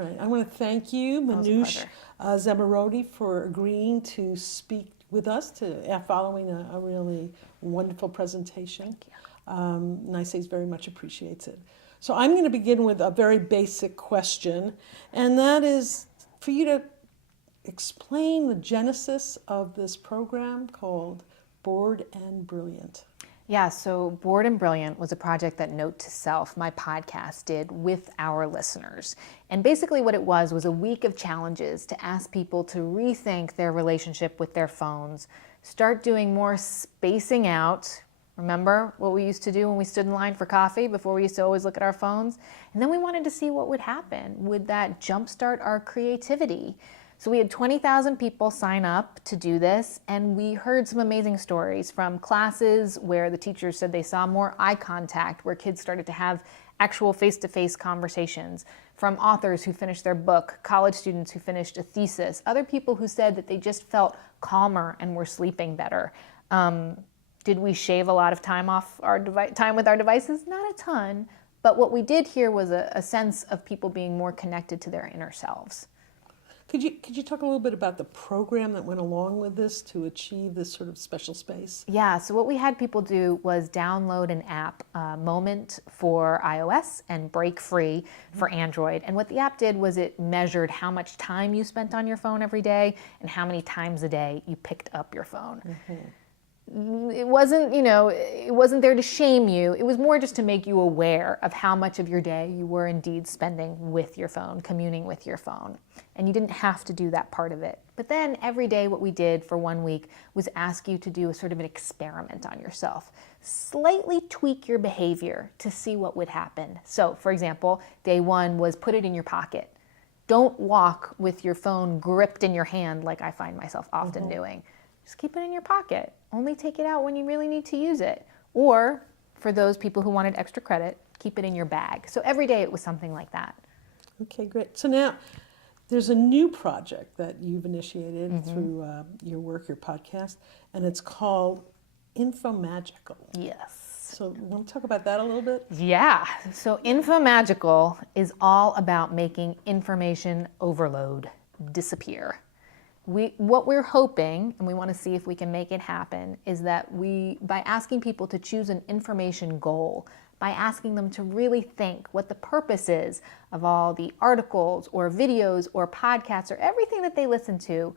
Right. I want to thank you, Manoush Zomorodi, for agreeing to speak with us following a really wonderful presentation. NYSAIS very much appreciates it. So I'm going to begin with a very basic question, and that is for you to explain the genesis of this program called Bored and Brilliant. Yeah, so Bored and Brilliant was a project that Note to Self, my podcast, did with our listeners. And basically what it was a week of challenges to ask people to rethink their relationship with their phones, start doing more spacing out. Remember what we used to do when we stood in line for coffee before we used to always look at our phones? And then we wanted to see what would happen. Would that jumpstart our creativity? So we had 20,000 people sign up to do this, and we heard some amazing stories from classes where the teachers said they saw more eye contact, where kids started to have actual face-to-face conversations, from authors who finished their book, college students who finished a thesis, other people who said that they just felt calmer and were sleeping better. Did we shave a lot of time off our time with our devices? Not a ton, but what we did here was a sense of people being more connected to their inner selves. Could you talk a little bit about the program that went along with this to achieve this sort of special space? Yeah, so what we had people do was download an app, Moment for iOS and Break Free for Android. And what the app did was it measured how much time you spent on your phone every day and how many times a day you picked up your phone. It wasn't, it wasn't there to shame you. It was more just to make you aware of how much of your day you were indeed spending with your phone, communing with your phone. And you didn't have to do that part of it. But then every day what we did for 1 week was ask you to do a sort of an experiment on yourself. Slightly tweak your behavior to see what would happen. So, for example, day 1 was put it in your pocket. Don't walk with your phone gripped in your hand like I find myself often doing. Just keep it in your pocket. Only take it out when you really need to use it. Or, for those people who wanted extra credit, keep it in your bag. So every day it was something like that. Okay, great. So now there's a new project that you've initiated through your work, your podcast, and it's called Infomagical. Yes. So you want to talk about that a little bit? Yeah. So Infomagical is all about making information overload disappear. What we're hoping, and we want to see if we can make it happen, is that by asking people to choose an information goal, by asking them to really think what the purpose is of all the articles or videos or podcasts or everything that they listen to,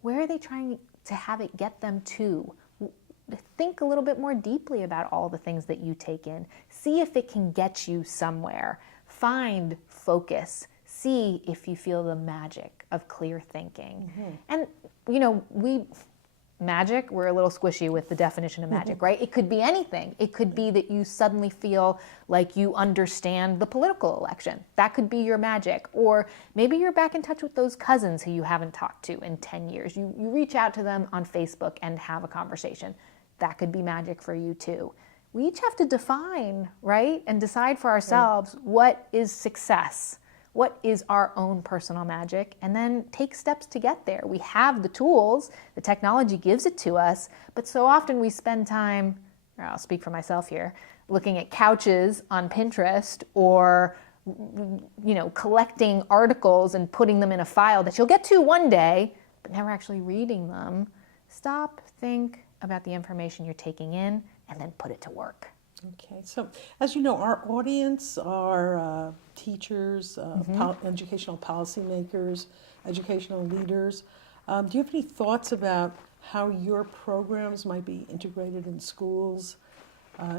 where are they trying to have it get them to? Think a little bit more deeply about all the things that you take in. See if it can get you somewhere. Find focus. See if you feel the magic of clear thinking. And, magic, we're a little squishy with the definition of magic, right? It could be anything. It could be that you suddenly feel like you understand the political election. That could be your magic. Or maybe you're back in touch with those cousins who you haven't talked to in 10 years. You reach out to them on Facebook and have a conversation. That could be magic for you too. We each have to define, right? And decide for ourselves what is success. What is our own personal magic, and then take steps to get there. We have the tools, the technology gives it to us, but so often we spend time, I'll speak for myself here, looking at couches on Pinterest or collecting articles and putting them in a file that you'll get to one day, but never actually reading them. Stop, think about the information you're taking in, and then put it to work. Okay, so as you know, our audience are teachers, educational policymakers, educational leaders. Do you have any thoughts about how your programs might be integrated in schools,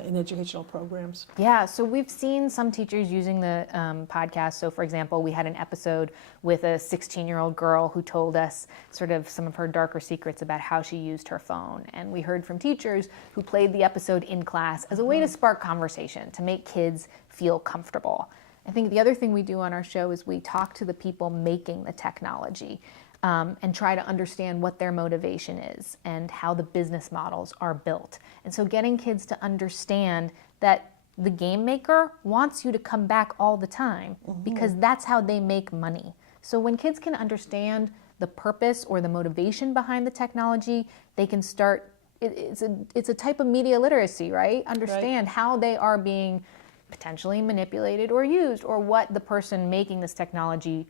in educational programs? Yeah, so we've seen some teachers using the podcast. So for example, we had an episode with a 16-year-old girl who told us sort of some of her darker secrets about how she used her phone. And we heard from teachers who played the episode in class as a way to spark conversation, to make kids feel comfortable. I think the other thing we do on our show is we talk to the people making the technology. And try to understand what their motivation is and how the business models are built. And so getting kids to understand that the game maker wants you to come back all the time because that's how they make money. So when kids can understand the purpose or the motivation behind the technology, they can start, it's a type of media literacy, right? Understand how they are being potentially manipulated or used, or what the person making this technology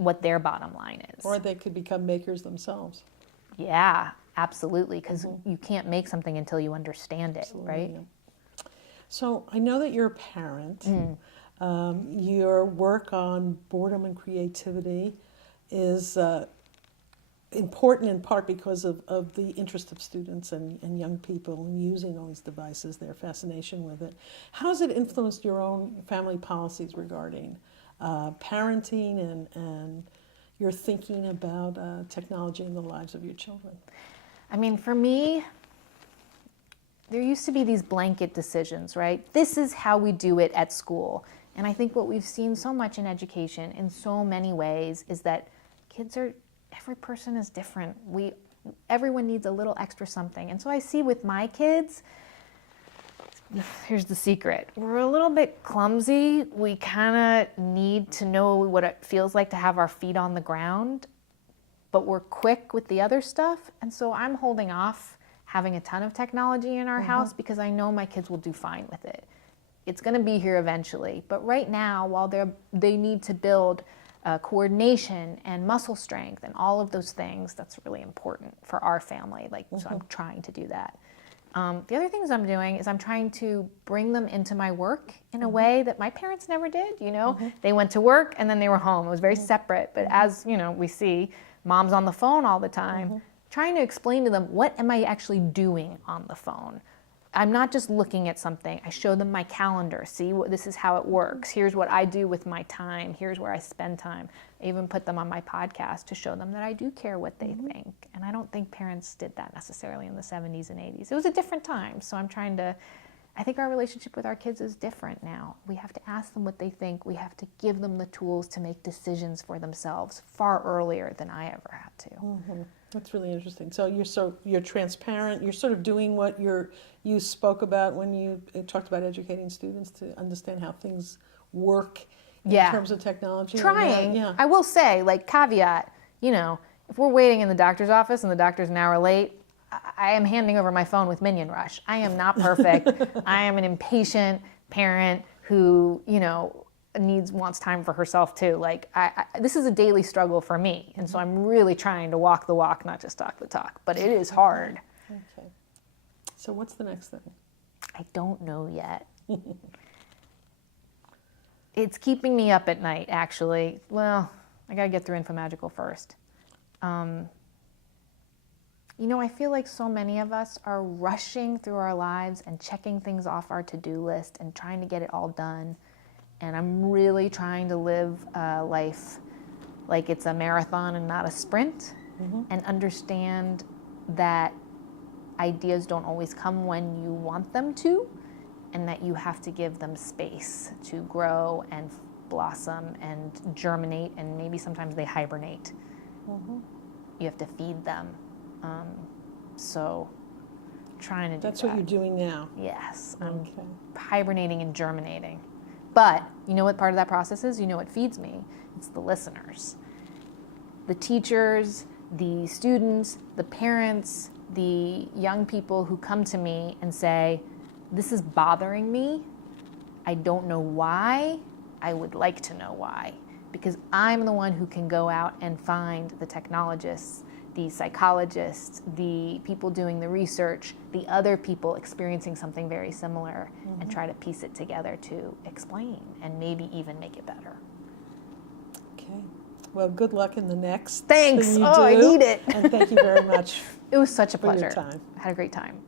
what their bottom line is. Or they could become makers themselves. Yeah, absolutely, because you can't make something until you understand it, Absolutely, right? yeah. So I know that you're a parent. Your work on boredom and creativity is important in part because of the interest of students and young people in using all these devices, their fascination with it. How has it influenced your own family policies regarding parenting and your thinking about technology in the lives of your children? I mean, for me, there used to be these blanket decisions, right? This is how we do it at school. And I think what we've seen so much in education in so many ways is that every person is different. Everyone needs a little extra something. And so I see with my kids, here's the secret. We're a little bit clumsy. We kind of need to know what it feels like to have our feet on the ground, but we're quick with the other stuff. And so I'm holding off having a ton of technology in our house because I know my kids will do fine with it. It's going to be here eventually. But right now, while they need to build coordination and muscle strength and all of those things, that's really important for our family. So I'm trying to do that. The other things I'm doing is I'm trying to bring them into my work in a way that my parents never did. They went to work and then they were home. It was very separate. But as we see, mom's on the phone all the time. Trying to explain to them, what am I actually doing on the phone? I'm not just looking at something. I show them my calendar. See, this is how it works. Here's what I do with my time. Here's where I spend time. I even put them on my podcast to show them that I do care what they think. And I don't think parents did that necessarily in the 70s and 80s. It was a different time. So I think our relationship with our kids is different now. We have to ask them what they think. We have to give them the tools to make decisions for themselves far earlier than I ever had to. That's really interesting. So you're transparent. You're sort of doing what you spoke about when you talked about educating students to understand how things work in terms of technology. Trying. Yeah. I will say, caveat, if we're waiting in the doctor's office and the doctor's an hour late, I am handing over my phone with Minion Rush. I am not perfect. I am an impatient parent who, wants time for herself too. This is a daily struggle for me. And so I'm really trying to walk the walk, not just talk the talk. But it is hard. Okay. So what's the next thing? I don't know yet. It's keeping me up at night, actually. Well, I got to get through Infomagical first. I feel like so many of us are rushing through our lives and checking things off our to-do list and trying to get it all done. And I'm really trying to live life like it's a marathon and not a sprint, and understand that ideas don't always come when you want them to, and that you have to give them space to grow and blossom and germinate, and maybe sometimes they hibernate. You have to feed them. So trying to do that. That's what you're doing now. Yes, I'm hibernating and germinating. But you know what part of that process is? You know what feeds me? It's the listeners. The teachers, the students, the parents, the young people who come to me and say, this is bothering me. I don't know why. I would like to know why. Because I'm the one who can go out and find the technologists, the psychologists, the people doing the research, the other people experiencing something very similar, and try to piece it together to explain and maybe even make it better. Okay. Well, good luck in the next Thanks. thing you I do. need it. And thank you very much. It was such a for your pleasure. time. I had a great time.